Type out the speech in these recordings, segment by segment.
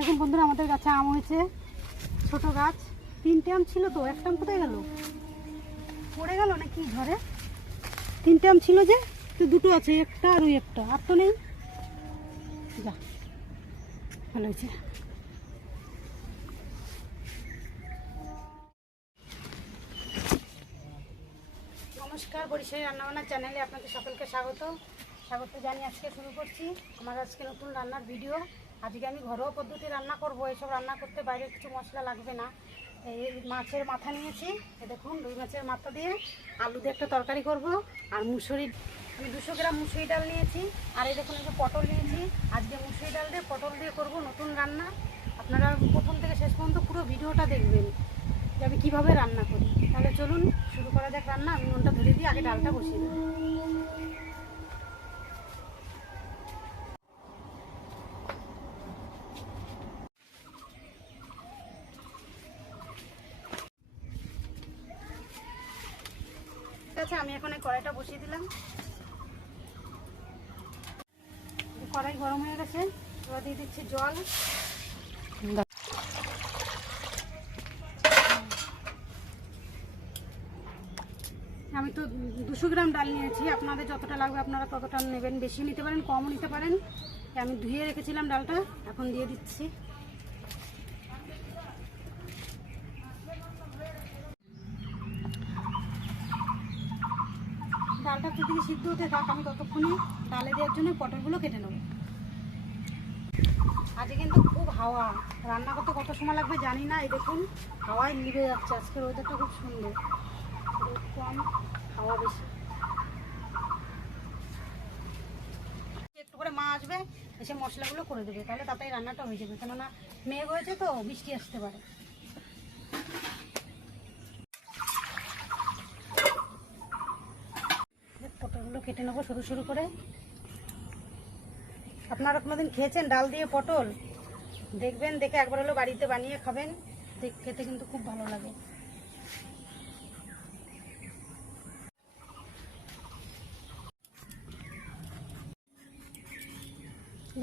দেখুন বন্ধুরা আমাদের গাছে আম হয়েছে, ছোট গাছ। তিনটে আম ছিল তো, একটা আম কোথায় গেল? পড়ে গেল নাকি ঘরে তিনটে আম ছিল যে, তো দুটো আছে, একটা আর ওই একটা। আর তো নেই। যা, ভালো হয়েছে। নমস্কার, বরিশালী রান্নাবান্নার চ্যানেলে আপনাকে সকলকে স্বাগত। স্বাগত জানিয়ে আজকে শুরু করছি আমার আজকে নতুন রান্নার ভিডিও। আজকে আমি ঘরোয়া পদ্ধতি রান্না করব, এসব রান্না করতে বাইরে কিছু মশলা লাগবে না। এই মাছের মাথা নিয়েছি, এই দেখুন, রুই মাছের মাথা দিয়ে আলু দিয়ে একটা তরকারি করব, আর মুসুরি আমি দুশো গ্রাম মুসুরি ডাল নিয়েছি, আর এই দেখুন যে পটল নিয়েছি। আজকে মুসুরি ডাল দিয়ে পটল দিয়ে করব নতুন রান্না। আপনারা প্রথম থেকে শেষ পর্যন্ত পুরো ভিডিওটা দেখবেন যে আমি কীভাবে রান্না করি। তাহলে চলুন, শুরু করা যাক রান্না। আমি নুনটা ধরে দিই আগে ডালটা বসিয়ে দিই ঠিক আছে আমি এখন এই কড়াইটা বসিয়ে দিলাম কড়াই গরম হয়ে গেছে এবার দিয়ে দিচ্ছি জল। আমি তো দুশো গ্রাম ডাল নিয়েছি। আপনাদের যতটা লাগবে আপনারা ততটা নেবেন। বেশি নিতে পারেন, কমও নিতে পারেন। আমি ধুয়ে রেখেছিলাম ডালটা, এখন দিয়ে দিচ্ছি। ডালটা যদি সিদ্ধ হতে থাক, আমি ততক্ষণে ডালে দেওয়ার জন্য পটলগুলো কেটে নেব। আজকে কিন্তু খুব হাওয়া। রান্না করতে কত সময় লাগবে জানি না। এই দেখুন, হাওয়ায় নিভে যাচ্ছে। আজকের ওয়েদারটা খুব সুন্দর। কম, হাওয়া বেশি। একটু করে মা আসবে, এসে মশলাগুলো করে দেবে। তাহলে তাড়াতাড়ি রান্নাটা হয়ে যাবে। কেননা মেঘ হয়েছে তো, বৃষ্টি আসতে পারে। পটলগুলো কেটে নেব সরু সরু করে। আপনারা কোনোদিন খেয়েছেন? ডাল দিয়ে পটল? দেখবেন, দেখে একবার হলো বাড়িতে বানিয়ে খাবেন। খেতে কিন্তু খুব ভালো লাগে।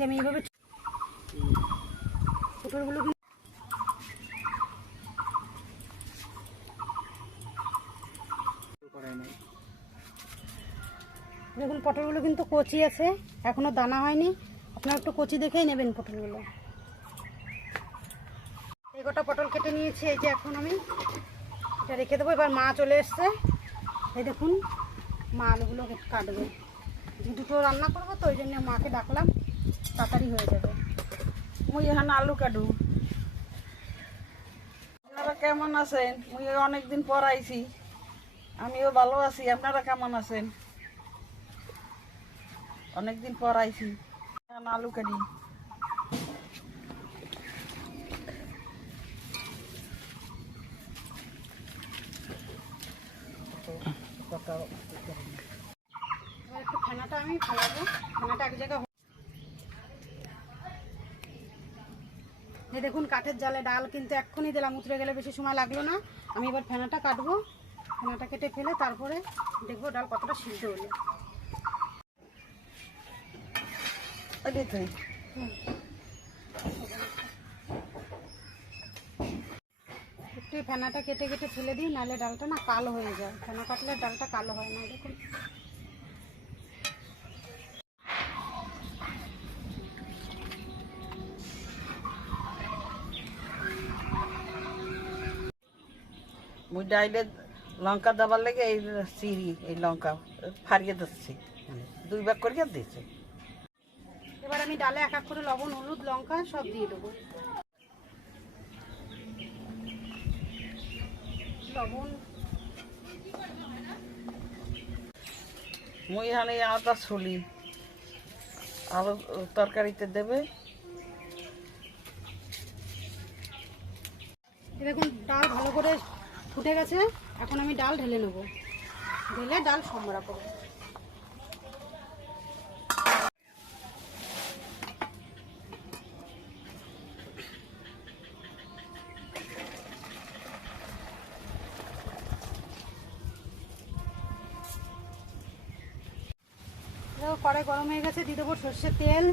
আমি এইভাবে পটলগুলো দেখুন, পটলগুলো কিন্তু কচি আছে। এখনও দানা হয়নি। আপনারা একটু কচি দেখেই নেবেন পটলগুলো। এই গোটা পটল কেটে নিয়েছি, এই যে এখন আমি। এটা রেখে দেবো, এবার মা চলে এসছে। এই দেখুন, মা আলুগুলো কাটবে। দুটো রান্না করব তো, ওই জন্য মাকে ডাকলাম, তাড়াতাড়ি হয়ে যাবে। মুই এখানে আলু কাটু। আপনারা কেমন আছেন? মুই অনেকদিন পর আইছি। আমিও ভালো আছি, আপনারা কেমন আছেন? অনেকদিন পর আইছি। ফেনাটা আমি এক জায়গায় দেখুন, কাঠের জালে ডাল কিন্তু এক্ষুনি দিলাম, উতরে গেলে বেশি সময় লাগল না। আমি এবার ফেনাটা কাটবো। ফেনাটা কেটে ফেলে তারপরে দেখব ডাল কতটা সিদ্ধ হলো এটাই তো। একটু ফেনাটা কেটে কেটে ফেলে দিই নাহলে ডালটা না কালো হয়ে যায়। ফেনা কাটলে ডালটা কালো হয় না দেখুন। মুই ডাইলে লঙ্কা দেবার লেগে এই সিঁড়ি এই লঙ্কা ফারিয়ে দিচ্ছি। দুই ভাগ করিয়ে দিচ্ছে এবার আমি ডালে এক এক করে লবণ হলুদ লঙ্কা সব দিয়ে দেবো। লবণ। মুই এখানে আদা ছুলি আলু তরকারিতে দেবে। এই দেখুন ডাল ভালো করে ফুটে গেছে। এখন আমি ডাল ঢেলে নেব। ঢেলে ডাল সম্বরা করব। গরম হয়ে গেছে দিয়ে দেবো সর্ষের তেল।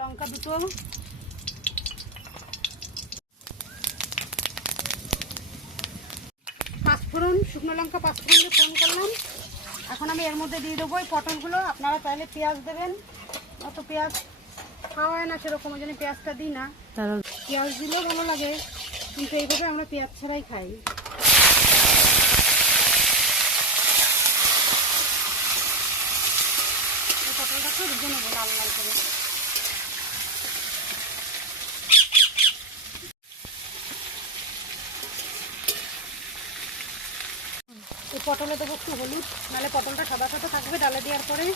লঙ্কা দুটো। পাঁচফোড়ন শুকনো লঙ্কা পাঁচফোড়ন দিয়ে ফোন করলাম। এখন আমি এর মধ্যে দিয়ে দেবো পটলগুলো। আপনারা তাহলে পেঁয়াজ দেবেন। অত পেঁয়াজ খাওয়া হয় না সেরকম ওই জন্য পেঁয়াজটা দিই না। পেঁয়াজ দিলেও ভালো লাগে। কিন্তু এইভাবে আমরা পেঁয়াজ ছাড়াই খাই। নেব লাল লাল করে। পটলে দেবো একটু হলুদ, নাহলে পটলটা সাদা সাদা থাকবে, ডালে দেওয়ার পরে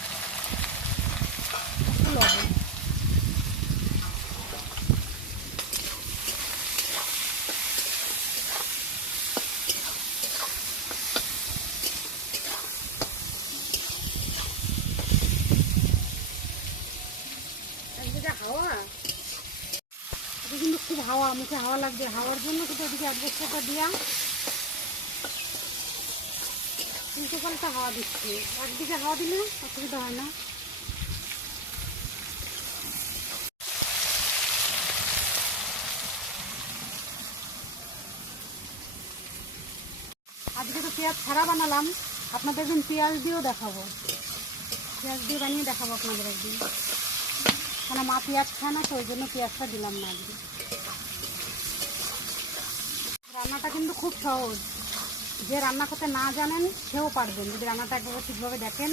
লবণ আজকে যা হাওয়া আজকে কিন্তু খুব হাওয়া মুখে হাওয়া লাগবে হাওয়ার জন্য, কিন্তু ওদিকে অ্যাডভেস্টারটা দেওয়া তিনটে হাওয়া দিচ্ছে। একদিকে হাওয়া দিলে অসুবিধা হয় না। আজকে তো পেঁয়াজ ছাড়া বানালাম। আপনাদের একদিন পেঁয়াজ দিয়েও দেখাবো। পেঁয়াজ দিয়ে বানিয়ে দেখাবো আপনাদের একদিন। কেন মা পেঁয়াজ খায় না, তো ওই জন্য পেঁয়াজটা দিলাম না আজকে। রান্নাটা কিন্তু খুব সহজ। যে রান্না করতে না জানেন, সেও পারবেন। যদি রান্নাটা একবার ঠিকভাবে দেখেন।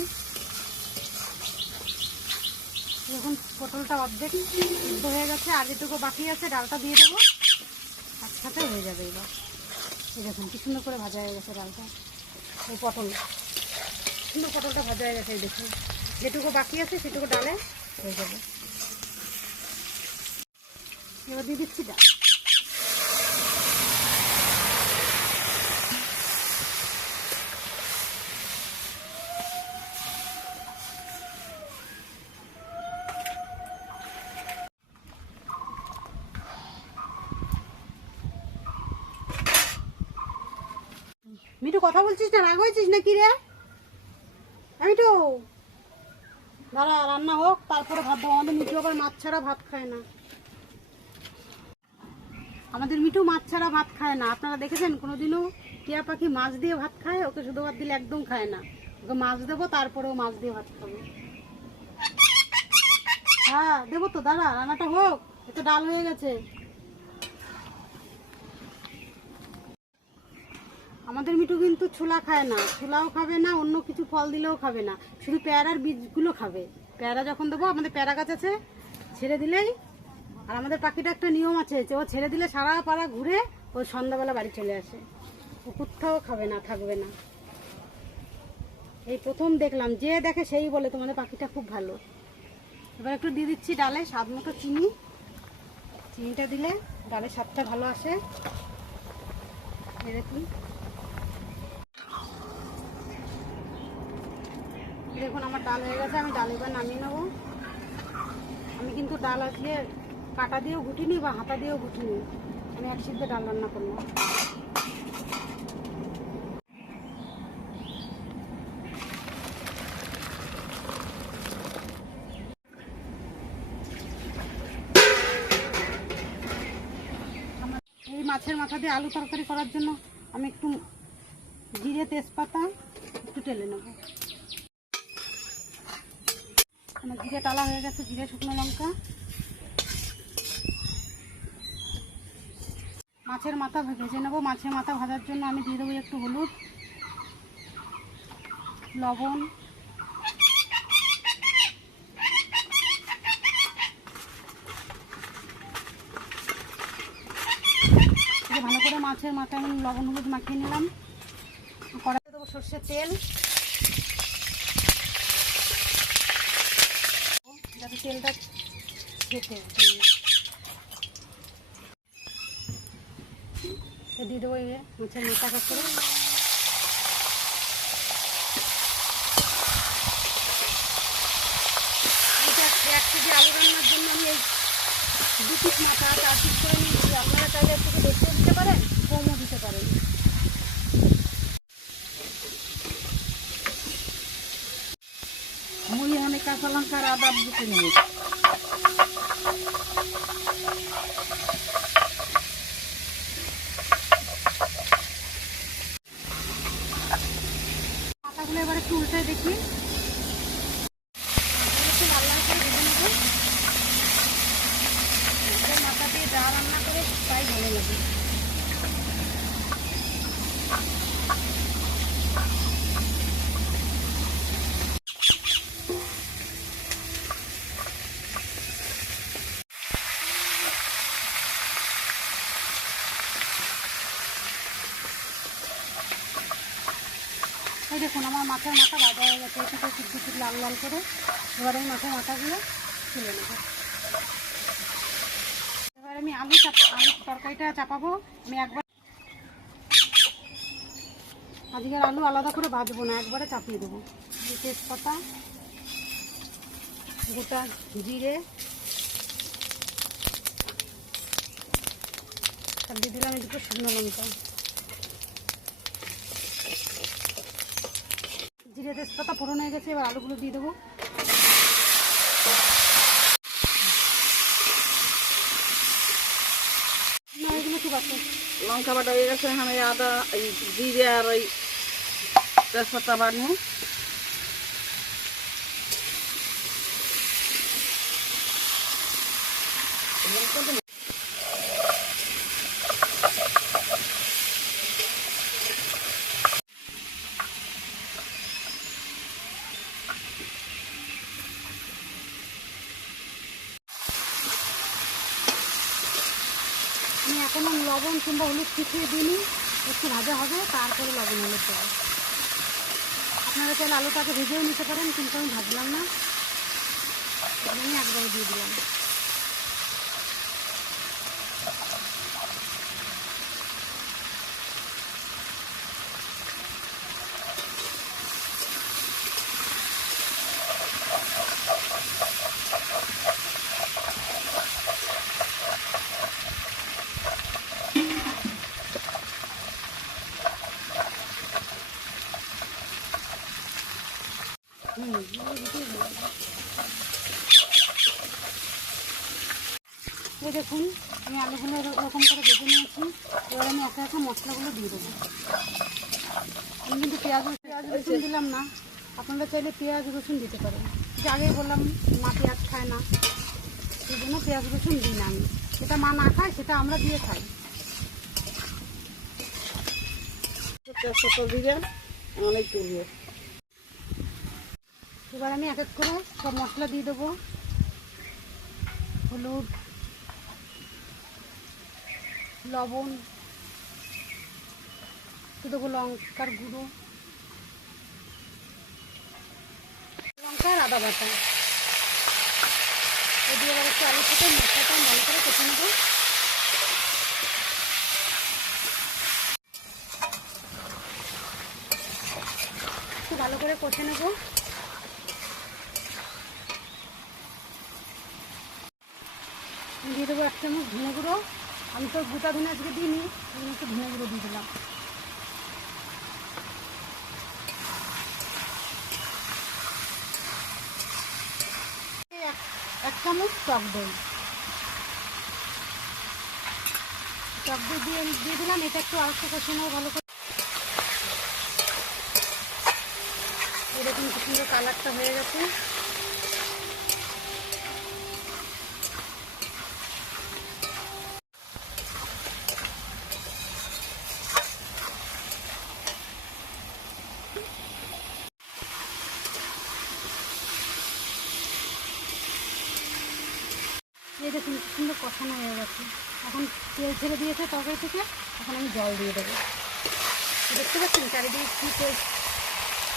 দেখুন, পটলটা অর্ধেক সিদ্ধ হয়ে গেছে, আর যেটুকু বাকি আছে, ডালটা দিয়ে দেবো। একসাথে হয়ে যাবে এবার। এই দেখুন, কি সুন্দর করে ভাজা হয়ে গেছে ডালটা। এই পটল। সুন্দর পটলটা ভাজা হয়ে গেছে, এই দেখুন। যেটুকু বাকি আছে, সেটুকু ডালে হয়ে যাবে। এবার দিয়ে দিচ্ছি ডাল। কথা বলছিস না? রাগ হয়েছিস নাকি রে? আমি তো দাঁড়া, রান্না হোক, তারপরে ভাত দেবো। আমাদের মিঠু আবার মাছ ছাড়া ভাত খায় না। আমাদের মিঠু মাছ ছাড়া ভাত খায় না। আপনারা দেখেছেন, কোনোদিনও টিয়া পাখি মাছ দিয়ে ভাত খায়, ওকে শুধু ভাত দিলে একদম খায় না। ওকে মাছ দেবো, তারপরেও মাছ দিয়ে ভাত খাবে। হ্যাঁ দেবো তো, দাঁড়া, রান্নাটা হোক। একটু ডাল হয়ে গেছে। আমাদের মিঠু কিন্তু ছোলা খায় না, ছোলাও খাবে না, অন্য কিছু ফল দিলেও খাবে না। শুধু পেয়ারার বীজগুলো খাবে। পেয়ারা যখন দেবো, আমাদের পেয়ারা গাছ আছে, ছেড়ে দিলেই। আর আমাদের পাখিটা একটা নিয়ম আছে যে ও ছেড়ে দিলে সারা পাড়া ঘুরে ও সন্ধ্যাবেলা বাড়ি চলে আসে। ও কোথাও খাবে না, থাকবে না। এই প্রথম দেখলাম, যে দেখে সেই বলে, তোমাদের পাখিটা খুব ভালো। এবার একটু দিয়ে দিচ্ছি ডালে স্বাদ মতো চিনি। চিনিটা দিলে ডালের স্বাদটা ভালো আসে। দেখুন। দেখুন, আমার ডাল হয়ে গেছে, আমি ডাল এবার নামিয়ে নেব। আমি কিন্তু ডাল আজকে কাটা দিয়েও ঘুটিনি বা হাতা দিয়েও ঘুটিনি। আমি এক সিদ্ধে ডাল রান্না করলাম এই মাছের মাথা দিয়ে আলু তরকারি করার জন্য আমি একটু জিরে তেজপাতা একটু টেলে নেব। আমার জিরে টালা হয়ে গেছে, জিরে, শুকনো লঙ্কা। মাছের মাথা ভেজে নেব। মাছের মাথা ভাজার জন্য আমি দিয়ে দেবো একটু হলুদ, লবণ। ভালো করে মাছের মাথা আমি লবণ হলুদ মাখিয়ে নিলাম। কড়াইতে দেবো সর্ষের তেল। তেলটা দিয়ে দেবো মাছের মাথা এক কেজি আলু রান্নার জন্য আমি এই দু মাথা চার পিস করে নিয়েছি। আপনারা চাইলে একটু বেশিও দিতে পারেন। কমও আদা বুকে নেব পাতাগুলো এবারে একটু উল্টে দেখি। এই দেখুন আমার মাছের মাথা ভাজা হয়ে গেছে এটাকে একটু একটু লাল লাল করে। এবার আমি মাছের মাথাগুলো তুলে নেব। এবার আমি আলু আলু তরকারিটা চাপাবো। আমি একবার আজকের আলু আলাদা করে ভাজবো না, একবারে চাপিয়ে দেবো। তেজপাতা, গোটা জিরে। আর দিয়ে দুটো শুকনো লঙ্কা। জিরে তেজপাতা ফোড়ন হয়ে গেছে, এবার আলুগুলো দিয়ে দেবো। লঙ্কা বাটা হয়ে গেছে, এখানে আদা, এই জিরে আর ওই তেজপাতা বানিয়ে আমি এখনও কিংবা হলুদ ফিটিয়ে দিই একটু ভাজা হবে, তারপরে লবণ হলুদ দেওয়া আপনারা চাইলে আলুটাকে ভেজেও নিতে পারেন, কিন্তু আমি ভাজলাম না। আমি একবারে দিয়ে দিলাম হুম এই দিতেই হবে। এই দেখুন আমি আলুগুলো এর- এরকম করে বেঁধে নিয়েছি এবার আমি একে একে মশলাগুলো দিয়ে দেবো। আমি কিন্তু পেঁয়াজ পেঁয়াজ রসুন দিলাম না। আপনারা চাইলে পেঁয়াজ রসুন দিতে পারেন। যে আগেই বললাম, মা পেঁয়াজ খায় না। সেই জন্য পেঁয়াজ রসুন দিই না আমি। সেটা মা না খায়, সেটা আমরা দিয়ে খাই। অনেক তুলবে এবার আমি এক এক করে সব মশলা দিয়ে দেবো। হলুদ, লবণ দেবো লঙ্কার গুঁড়ো। লঙ্কা আদা বাটা। এবার একটু আলু থেকে মশলাটা ভালো করে কষে নেব। একটু ভালো করে কষে নেব। দিয়ে দেবো এক চামচ ধনে গুঁড়ো। আমি তো গোটা ধনে আজকে দিইনি একটু ধনে গুঁড়ো দিয়ে দিলাম এই এক- এক চামচ টক দই। টক দই দিয়ে দিয়ে দিলাম, এটা একটু আরেকটু কষানো ভালো করে এরকম সুন্দর কালারটা হয়ে গেছে এই দেখুন কি সুন্দর কষানো হয়ে গেছে এখন তেল ছেড়ে দিয়েছে তরকারি থেকে, এখন আমি জল দিয়ে দেবো। দেখতে পাচ্ছেন চারিদিকে কি তেল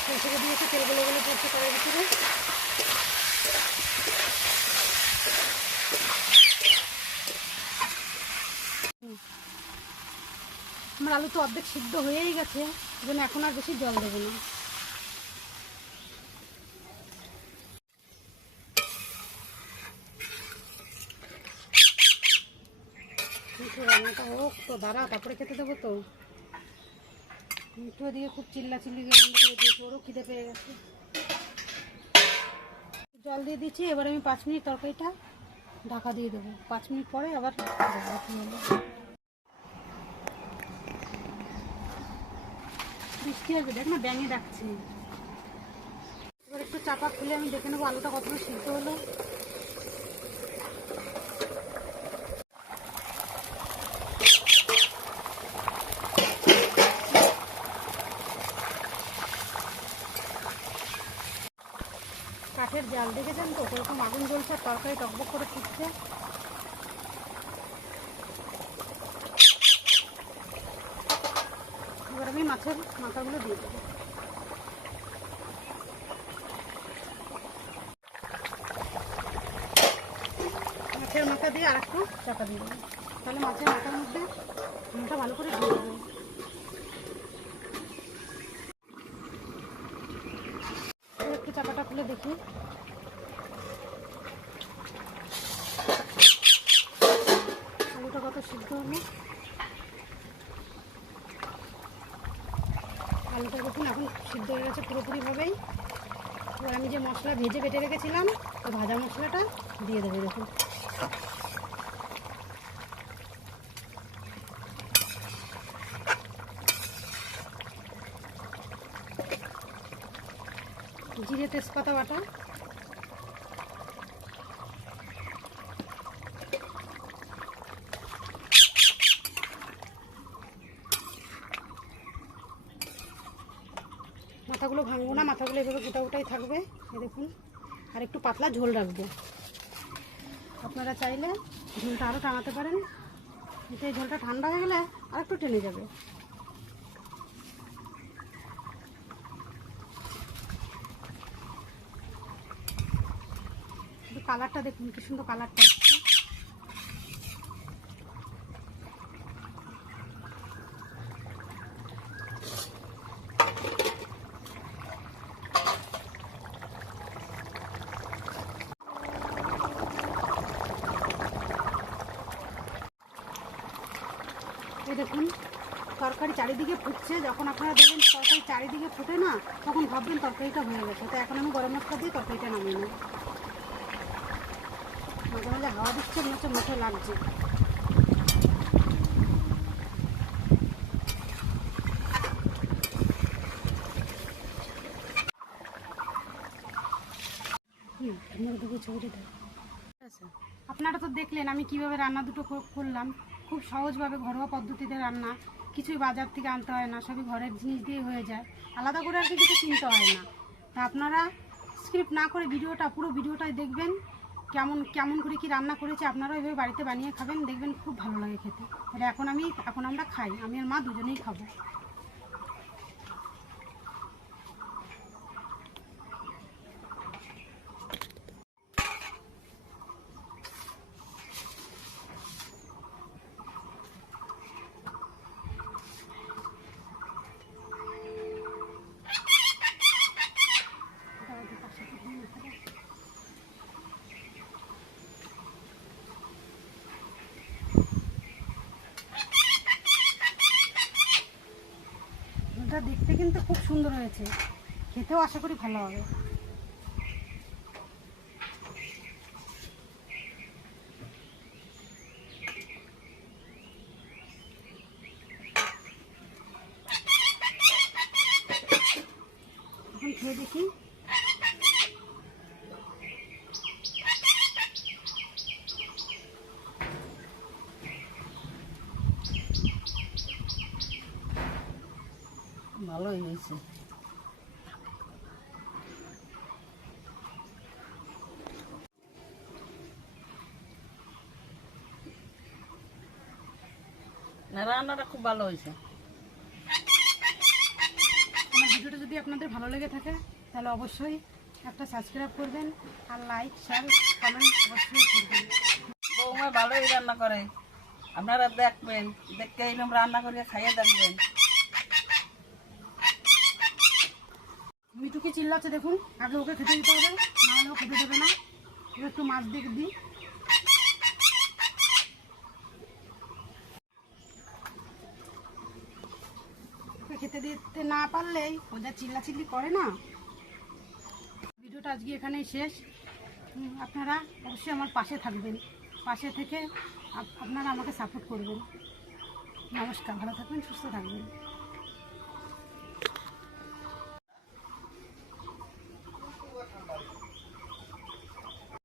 তেল ছেড়ে দিয়েছে, তেলগুলো গুলো পড়ছে কড়াই ভিতরে। আমার আলু তো অর্ধেক সিদ্ধ হয়েই গেছে এখন আর বেশি জল দেবো না মিঠু রান্নাটা হোক তো দাঁড়া তারপরে খেতে দেবো তো। মিঠু দিয়ে খুব চিল্লা চিল্লি ওরও খিদে পেয়ে গেছে। জল দিয়ে দিচ্ছি এবার আমি পাঁচ মিনিট তরকারিটা ঢাকা দিয়ে দেবো। পাঁচ মিনিট পরে আবার। বৃষ্টি দেখ না, ব্যাঙে ডাকছে। এবার একটু চাপা খুলে আমি দেখে নেব আলুটা কতটা সিদ্ধ হলো কাঠের জাল দেখেছেন তো? সেরকম আগুন জ্বলছে তরকারি টকবক করে ফুটছে। এবার আমি মাছের মাথাগুলো দিয়ে দেবো। মাছের মাথা দিয়ে আর একটু চাপা দিয়ে তাহলে মাছের মাথার মধ্যে নুনটা ভালো করে দিয়ে দেবো। একটু চাপাটা খুলে দেখি আলুটা কত সিদ্ধ হলো আলুটা দেখুন, এখন সিদ্ধ হয়ে গেছে পুরোপুরিভাবেই। এবার আমি যে মশলা ভেজে বেটে রেখেছিলাম, ওই ভাজা মশলাটা দিয়ে দেবো, দেখুন। জিরে তেজপাতা বাটা মাথাগুলো না এভাবে গোটা গোটাই থাকবে দেখুন। আর একটু পাতলা ঝোল রাখব। আপনারা চাইলে ঝোলটা আরও টানাতে পারেন। এই ঝোলটা ঠান্ডা হয়ে গেলে আর একটু টেনে যাবে। কালারটা দেখুন, কি সুন্দর কালারটা আসছে এই দেখুন, তরকারি চারিদিকে ফুটছে। যখন আপনারা দেখবেন তরকারি চারিদিকে ফুটে না, তখন ভাববেন তরকারিটা হয়ে গেছে। তো এখন আমি গরম মশলা দিয়ে তরকারিটা নামিয়ে নেব। মাঝে মাঝে হাওয়া দিচ্ছে, মনে হচ্ছে মুখে লাগছে। আপনারা তো দেখলেন আমি কীভাবে রান্না দুটো কর- করলাম খুব সহজভাবে ঘরোয়া পদ্ধতিতে রান্না, কিছুই বাজার থেকে আনতে হয় না, সবই ঘরের জিনিস দিয়ে হয়ে যায়। আলাদা করে আর কি কিছু কিনতে হয় না। তা আপনারা স্ক্রিপ্ট না করে ভিডিওটা, পুরো ভিডিওটাই দেখবেন, কেমন কেমন করে কি রান্না করেছে আপনারা এভাবে বাড়িতে বানিয়ে খাবেন, দেখবেন খুব ভালো লাগে খেতে। তাহলে এখন আমি, এখন আমরা খাই, আমি আর মা দুজনেই খাব এটা দেখতে কিন্তু খুব সুন্দর হয়েছে। খেতেও আশা করি ভালো হবে। ভালোই হয়েছে। রান্নাটা খুব ভালো হয়েছে। আমার ভিডিওটা যদি আপনাদের ভালো লেগে থাকে তাহলে অবশ্যই একটা সাবস্ক্রাইব করবেন আর লাইক শেয়ার কমেন্ট অবশ্যই করবেন। বৌমা ভালোই রান্না করে। আপনারা দেখবেন দেখে এরকম রান্না করে খাইয়ে দেখবেন। মিঠুকে চিল্লাচ্ছে, দেখুন। আগে ওকে খেতে দিতে হবে না হলে ও খেতে দেবে না। একটু মাছ দিক দিই। খেতে দিতে না পারলেই ও যা চিল্লাচিল্লি করে না। ভিডিওটা আজকে এখানেই শেষ। আপনারা অবশ্যই আমার পাশে থাকবেন। পাশে থেকে আপ- আপনারা আমাকে সাপোর্ট করবেন। নমস্কার, ভালো থাকবেন, সুস্থ থাকবেন।